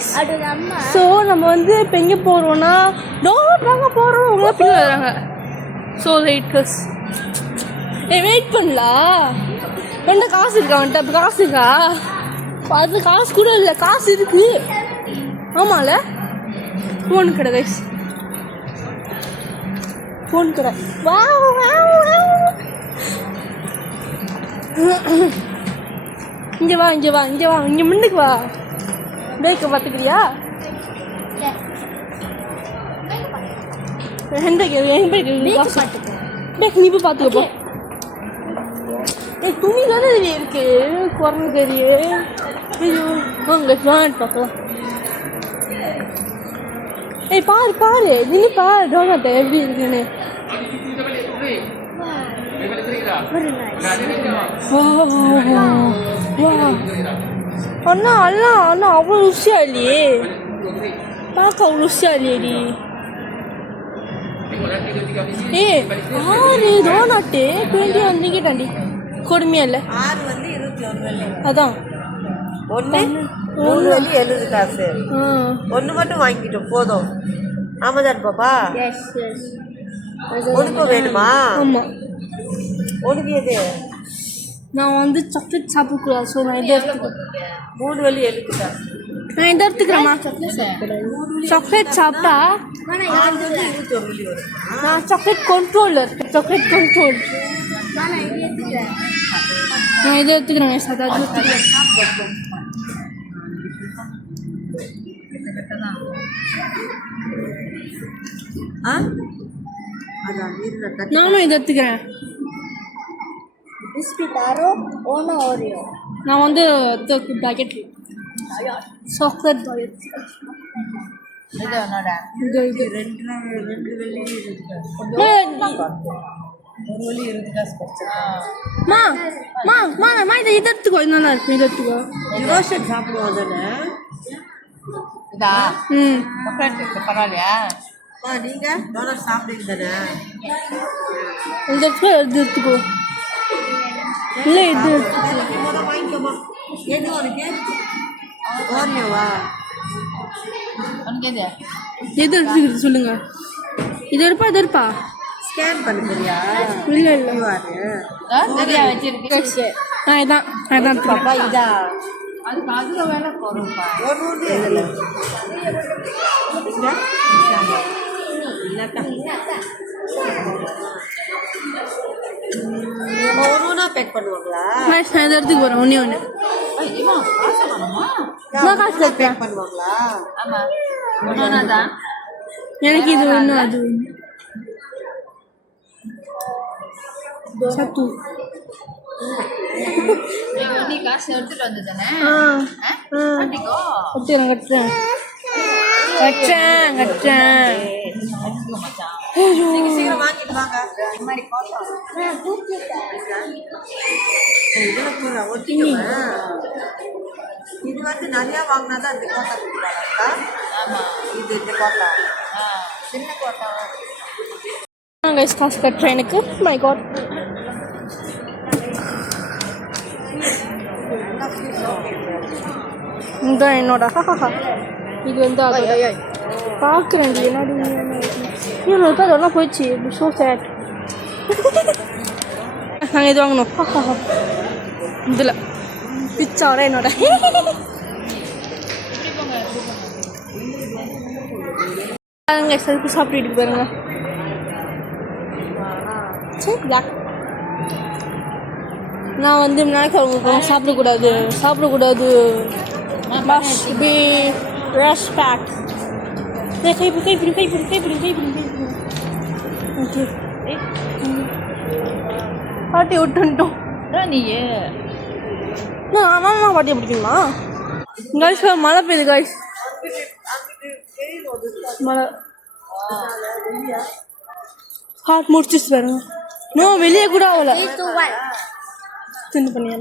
Guys. So நம்ம வந்து இப்போ எங்கே போகிறோன்னா நாங்கள் போகிறோம். அவங்க பின்னாடி வராங்க. ஸோ ரைட் கஸ் வெயிட் பண்ணலாம். என்ன காசு இருக்கா வந்துட்டு? அப்போ காசு இருக்கா? அது காசு கூட இல்லை. காசு இருக்கு. ஆமாம்ல. ஃபோன் கடை கைஸ். ஃபோன் கடை. வா இங்கே வா இங்கே வா இங்கே வா இங்கே முன்னுக்கு வா. பேக்கை பார்த்துக்கிறியா? பேக் நீ போய் பார்த்துக்கப்போ. துணி தானே இருக்கு. குரங்கு கறி. ஐயோ அங்கே பார்க்கலாம். பாரு பாரு நின்று பாரு டோனாட்டை எப்படி இருக்குன்னு. அண்ணா அண்ணா அண்ணா அவ்வளோ ருசியா இல்லையே. பார்க்க அவ்வளோ ருசியா இல்லையேடி. ஆறு டோனாட்டு 21 கேட்டாண்டி. கொடுமையா இல்லை? அதான் ஒன்று 70 காசு. ஒன்று மட்டும் வாங்கிட்டோம் போதும். ஆமாதான் பாப்பா. உனக்கு வேணுமா? ஆமாம். உனக்கு எது? நான் வந்து சாக்லேட் சாப்பிடக்கூடாது. ஸோ நான் இதை எடுத்துக்கிறேன். 3 காசு. நான் இதை எடுத்துக்கிறேம்மா. சாக்லேட் சாப்பிட்டா நான் சாக்லேட் கண்ட்ரோலர். Chocolate control. நான் இதை எடுத்துக்கிறேன். அதாவது எடுத்துக்கிறேன். நானும் இதை எடுத்துக்கிறேன். நான் வந்து பேக்கெட் சாக்லேட் பாக்கெட். இதை எடுத்துக்கோ. நல்லா இருக்கும். இதை எடுத்துக்கோ. சாப்பிடுவோம் தானே. பரவாயில்லையா? நீங்க டோனட் சாப்பிடுங்க தானே. இந்த எடுத்துக்கோ. இல்லை இது வாங்கிக்கோமா. எது உனக்கு? ஓரியோவா? உனக்கு எது? எது எடுத்துக்கிட்டு சொல்லுங்க. இது இருப்பா இது இருப்பா. ஸ்கேன் பண்ண போறியா? இல்லை இல்லை சரியா வச்சிருக்கு. இதான் பாப்பா இதா. அதுக்கு அதில் வேலை போகிறோம்ப்பா. ஒன்று பேக் பண்ணுவாங்களா? நான் இதை எடுத்துக்கு போகிறேன். ஒன்று காசு பேக் பண்ணுவாங்களா? ஆமாம் ஒன்றா தான். எனக்கு இது ஒன்று அது சத்து. நீ காசு எடுத்துட்டு வந்து தானே. கட்டுறேன் சீக்கிரம் வாங்கிட்டு வாங்க. இந்த மாதிரி இது வந்து நிறையா வாங்கினா தான் இந்த கோட்டா கொடுக்குறாங்கக்கா. ஆமாம் இது இந்த கோட்டா சின்ன கோட்டா. காசு கட்டுறேன் எனக்கு. My God. இந்த என்னோட இது வந்து பார்க்குறேன். என்னடி இன்னொரு அதெல்லாம் போயிடுச்சு. So sad. நாங்கள் இது வாங்கணும். இதில் பிச்சா வர என்னோட செல்ஃபி சாப்பிட்டு பாருங்க. நான் வந்து நாய்க்கு சாப்பிடக்கூடாது. must be respect. கைப்பிடி. ஓகே பாட்டி விட்டுட்டோம். நீயே நான் பாட்டியை பிடிக்கணுமா? காய்ஸ் மழை பெய்யுது. காய்ஸ் மழை ஹார்ட் முடிச்சிச்சு பாருங்க. இன்னும் வெளியே கூட ஆகல. தின்னு பண்ணியா